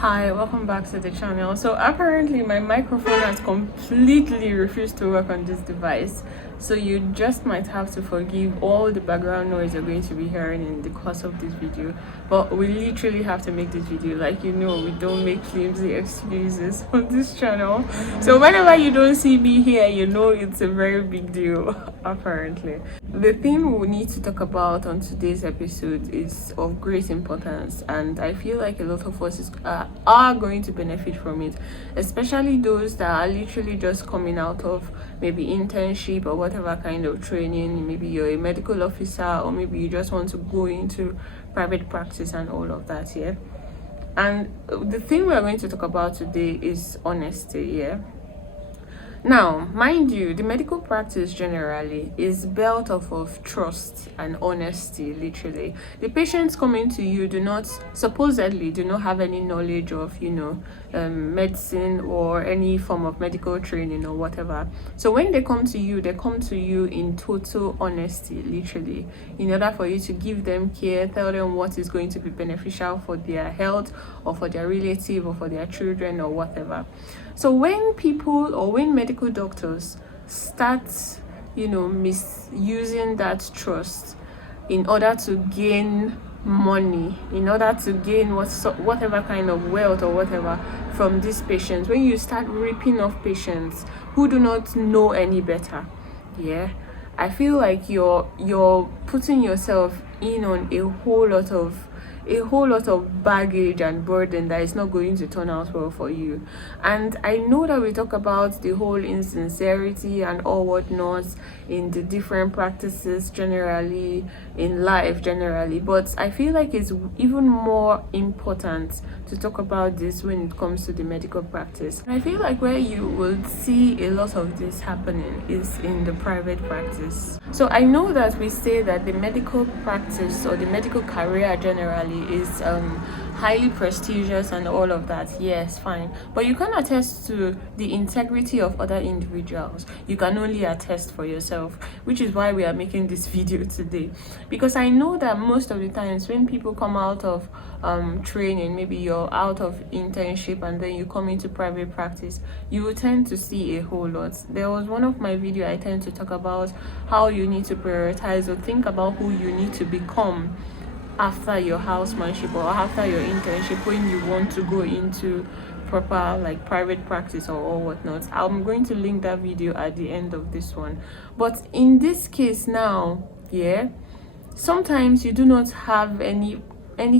Hi, welcome back to the channel. So apparently my microphone has completely refused to work on this device, so you just might have to forgive all the background noise you're going to be hearing in the course of this video. But we literally have to make this video. Like, you know, we don't make flimsy excuses on this channel. So whenever you don't see me here, you know it's a very big deal. Apparently the thing we need to talk about on today's episode is of great importance, and I feel like a lot of us are going to benefit from it, especially those that are literally just coming out of maybe internship or whatever kind of training. Maybe you're a medical officer, or maybe you just want to go into private practice and all of that. Yeah, and the thing we're going to talk about today is honesty. Yeah, now, mind you, the medical practice generally is built off of trust and honesty, literally. The patients coming to you supposedly do not have any knowledge of, medicine or any form of medical training or whatever. So when they come to you in total honesty, literally, in order for you to give them care, tell them what is going to be beneficial for their health or for their relative or for their children or whatever. So when medical doctors start, misusing that trust in order to gain money, in order to gain whatever kind of wealth or whatever from these patients, when you start ripping off patients who do not know any better, I feel like you're putting yourself in on a whole lot of baggage and burden that is not going to turn out well for you. And I know that we talk about the whole insincerity and all whatnot in the different practices generally, in life generally, but I feel like it's even more important to talk about this when it comes to the medical practice. I feel like where you will see a lot of this happening is in the private practice. So I know that we say that the medical practice or the medical career generally is highly prestigious and all of that. Yes, fine, but you can't attest to the integrity of other individuals. You can only attest for yourself, which is why we are making this video today. Because I know that most of the times when people come out of training, maybe you're out of internship and then you come into private practice, you will tend to see a whole lot. There was one of my video I tend to talk about how you need to prioritize or think about who you need to become after your housemanship or after your internship when you want to go into proper like private practice or whatnot. I'm going to link that video at the end of this one. But in this case now, sometimes you do not have any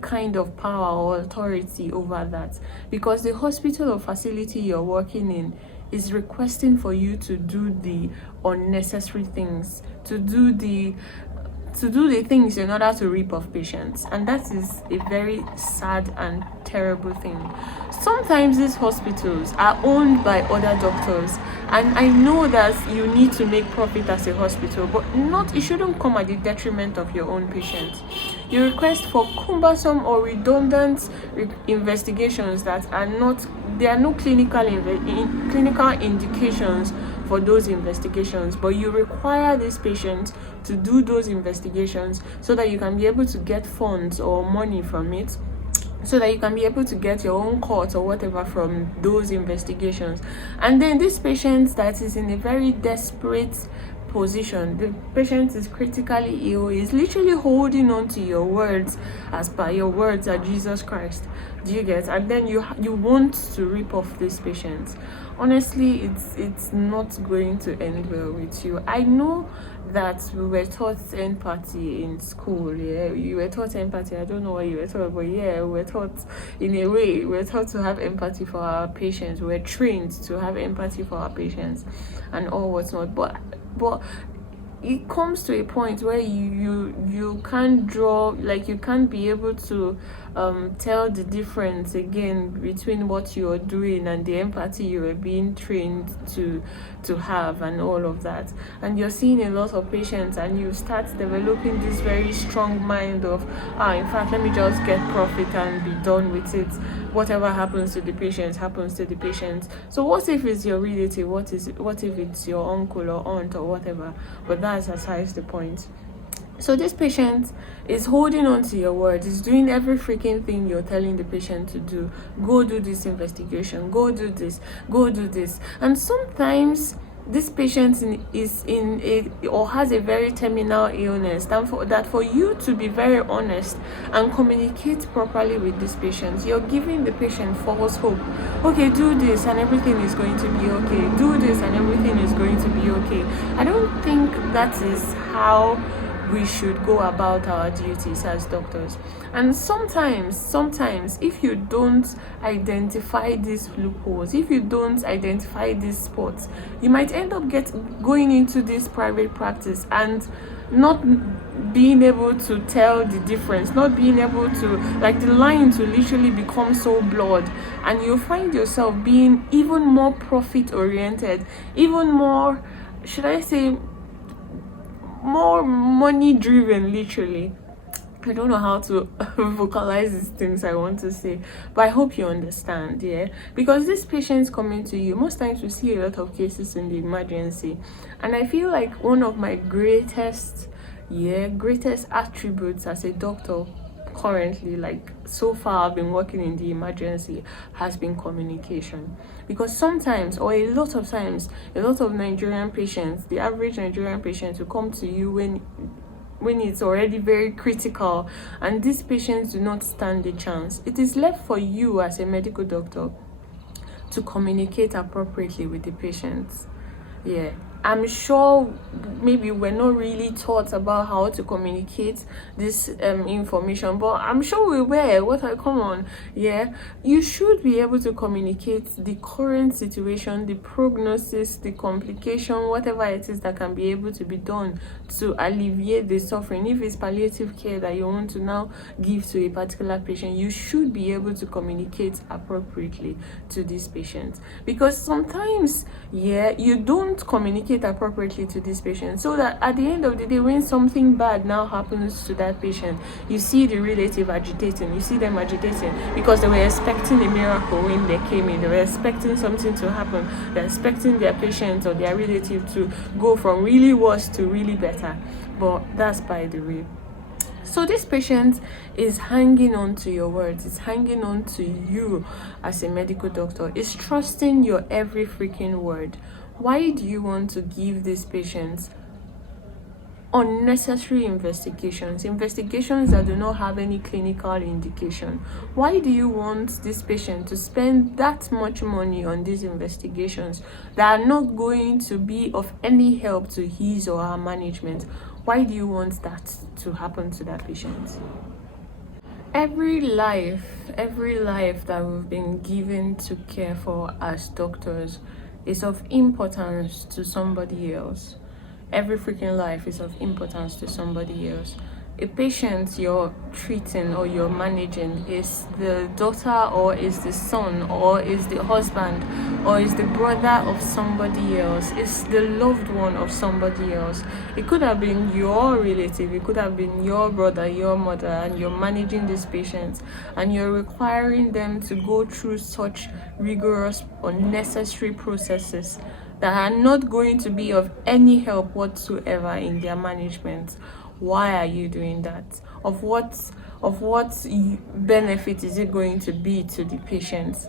kind of power or authority over that, because the hospital or facility you're working in is requesting for you to do the unnecessary things, to do the things in order to rip off patients, and that is a very sad and terrible thing. Sometimes these hospitals are owned by other doctors, and I know that you need to make profit as a hospital, but it shouldn't come at the detriment of your own patients. You request for cumbersome or redundant investigations that are not, there are no clinical indications for those investigations, but you require these patients to do those investigations so that you can be able to get funds or money from it, so that you can be able to get your own court or whatever from those investigations. And then this patient that is in a very desperate position, the patient is critically ill, is literally holding on to your words, as per your words are Jesus Christ. Do you get? And then you want to rip off these patients. Honestly, it's not going to end well with you. I know that we were taught empathy in school. You were taught empathy. I don't know what you were taught, but we were taught, in a way, we were taught to have empathy for our patients. We were trained to have empathy for our patients and all whatnot. But it comes to a point where you can't draw, like, you can't be able to tell the difference again between what you're doing and the empathy you were being trained to have and all of that. And you're seeing a lot of patients and you start developing this very strong mind of, in fact, let me just get profit and be done with it. Whatever happens to the patient happens to the patient. So what if it's your relative? What if it's your uncle or aunt or whatever? But that's aside the point. So this patient is holding on to your words, is doing every freaking thing you're telling the patient to do. Go do this investigation, go do this, go do this. And sometimes this patient is in a or has a very terminal illness, that for you to be very honest and communicate properly with this patient, you're giving the patient false hope. Okay, do this and everything is going to be okay. Do this and everything is going to be okay. I don't think that is how we should go about our duties as doctors. And sometimes if you don't identify these loopholes, if you don't identify these spots, you might end up going into this private practice and not being able to tell the difference, not being able to, like, the line to literally become so blurred, and you find yourself being even more profit oriented, even more, should I say, more money driven, literally. I don't know how to vocalize these things I want to say, but I hope you understand, yeah? Because these patients coming to you, most times we see a lot of cases in the emergency, and I feel like one of my greatest attributes as a doctor currently, like so far I've been working in the emergency, has been communication. Because sometimes, or a lot of times, a lot of Nigerian patients, the average Nigerian patient, will come to you when it's already very critical, and these patients do not stand a chance. It is left for you as a medical doctor to communicate appropriately with the patients. Yeah, I'm sure maybe we're not really taught about how to communicate this information, but I'm sure we were. Come on, yeah, you should be able to communicate the current situation, the prognosis, the complication, whatever it is that can be able to be done to alleviate the suffering. If it's palliative care that you want to now give to a particular patient, you should be able to communicate appropriately to these patients, because sometimes, yeah, you don't communicate appropriately to this patient, so that at the end of the day, when something bad now happens to that patient, you see the relative agitating, you see them agitating because they were expecting a miracle when they came in, they were expecting something to happen, they're expecting their patient or their relative to go from really worse to really better, but that's by the way. So this patient is hanging on to your words, it's hanging on to you as a medical doctor, it's trusting your every freaking word. Why do you want to give these patients unnecessary investigations that do not have any clinical indication? Why do you want this patient to spend that much money on these investigations that are not going to be of any help to his or her management? Why do you want that to happen to that patient? Every life that we've been given to care for as doctors is of importance to somebody else. Every freaking life is of importance to somebody else. A patient you're treating or you're managing is the daughter, or is the son, or is the husband, or is the brother of somebody else, it's the loved one of somebody else. It could have been your relative, it could have been your brother, your mother, and you're managing these patients, and you're requiring them to go through such rigorous, unnecessary processes that are not going to be of any help whatsoever in their management. Why are you doing that? Of what benefit is it going to be to the patients?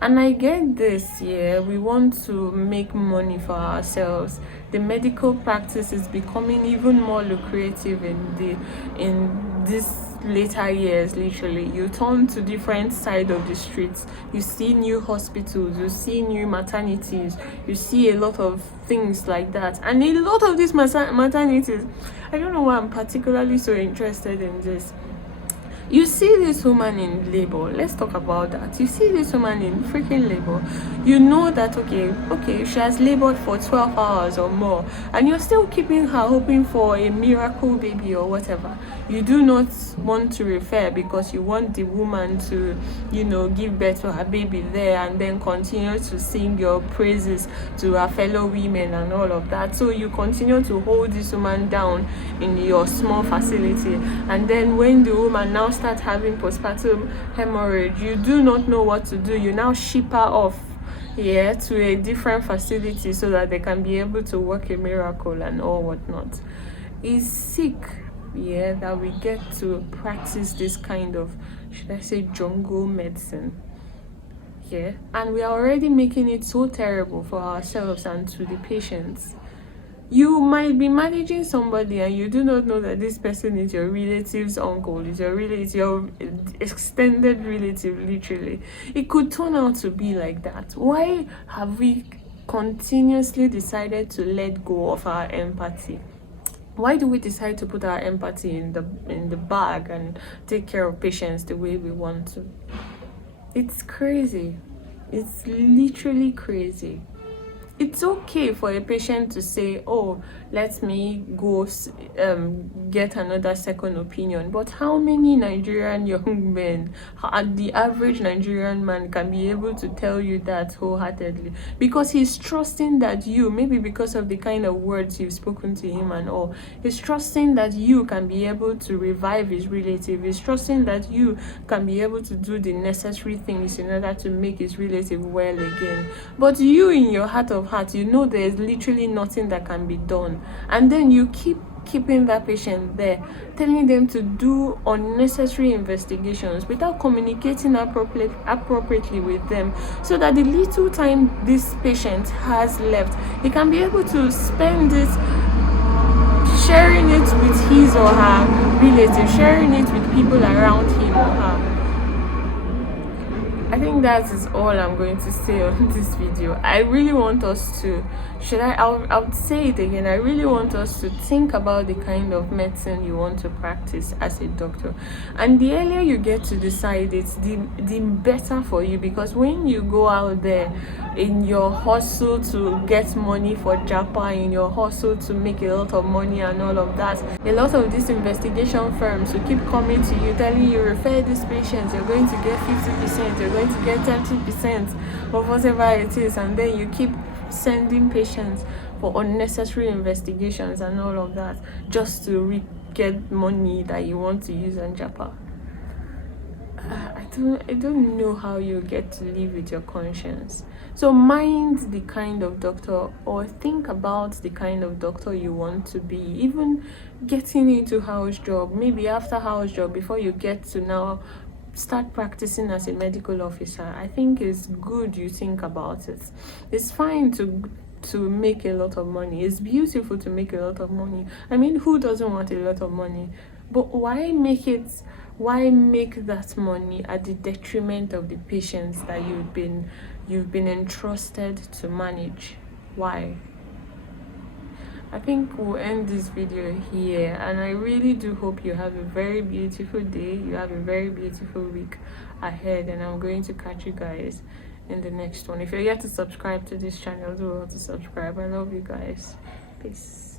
And I get this, yeah, we want to make money for ourselves. The medical practice is becoming even more lucrative in this later years. Literally, you turn to different side of the streets, you see new hospitals, you see new maternities, you see a lot of things like that. And a lot of these maternities, I don't know why I'm particularly so interested in this. You see this woman in labor, let's talk about that. You see this woman in freaking labor, you know that okay, she has labored for 12 hours or more, and you're still keeping her hoping for a miracle baby or whatever. You do not want to refer because you want the woman to, give birth to her baby there and then continue to sing your praises to her fellow women and all of that. So you continue to hold this woman down in your small facility, and then when the woman now starts having postpartum hemorrhage, you do not know what to do. You now ship her off to a different facility so that they can be able to work a miracle and all whatnot. Is sick. yeah, that we get to practice this kind of, should I say, jungle medicine. Yeah, and we are already making it so terrible for ourselves and to the patients. You might be managing somebody and you do not know that this person is your relative's uncle, is your relative, your extended relative, literally. It could turn out to be like that. Why have we continuously decided to let go of our empathy? Why do we decide to put our empathy in the bag and take care of patients the way we want to? It's crazy. It's literally crazy. It's okay for a patient to say, oh, let me go get another second opinion. But how many Nigerian young men, the average Nigerian man, can be able to tell you that wholeheartedly? Because he's trusting that you, maybe because of the kind of words you've spoken to him and all, he's trusting that you can be able to revive his relative. He's trusting that you can be able to do the necessary things in order to make his relative well again. But you, in your heart of heart, you know there's literally nothing that can be done, and then you keeping that patient there, telling them to do unnecessary investigations without communicating appropriately with them, so that the little time this patient has left, he can be able to spend it sharing it with his or her relative, sharing it with people around him or her. I think that is all I'm going to say on this video. I really want us to, I'll say it again, I really want us to think about the kind of medicine you want to practice as a doctor. And the earlier you get to decide it, the better for you, because when you go out there in your hustle to get money for Japa, in your hustle to make a lot of money and all of that, a lot of these investigation firms will keep coming to you, telling you, refer these patients, you're going to get 50%, you're going to get 30% of whatever it is, and then you keep sending patients for unnecessary investigations and all of that, just to get money that you want to use on Japa. I don't know how you get to live with your conscience. So mind the kind of doctor, or think about the kind of doctor you want to be. Even getting into house job, maybe after house job, before you get to now start practicing as a medical officer, I think it's good you think about it. It's fine to make a lot of money. It's beautiful to make a lot of money. I mean, who doesn't want a lot of money? But why make that money at the detriment of the patients that you've been entrusted to manage? Why? I think we'll end this video here, and I really do hope you have a very beautiful day, you have a very beautiful week ahead, and I'm going to catch you guys in the next one. If you're yet to subscribe to this channel, do well to subscribe. I love you guys. Peace.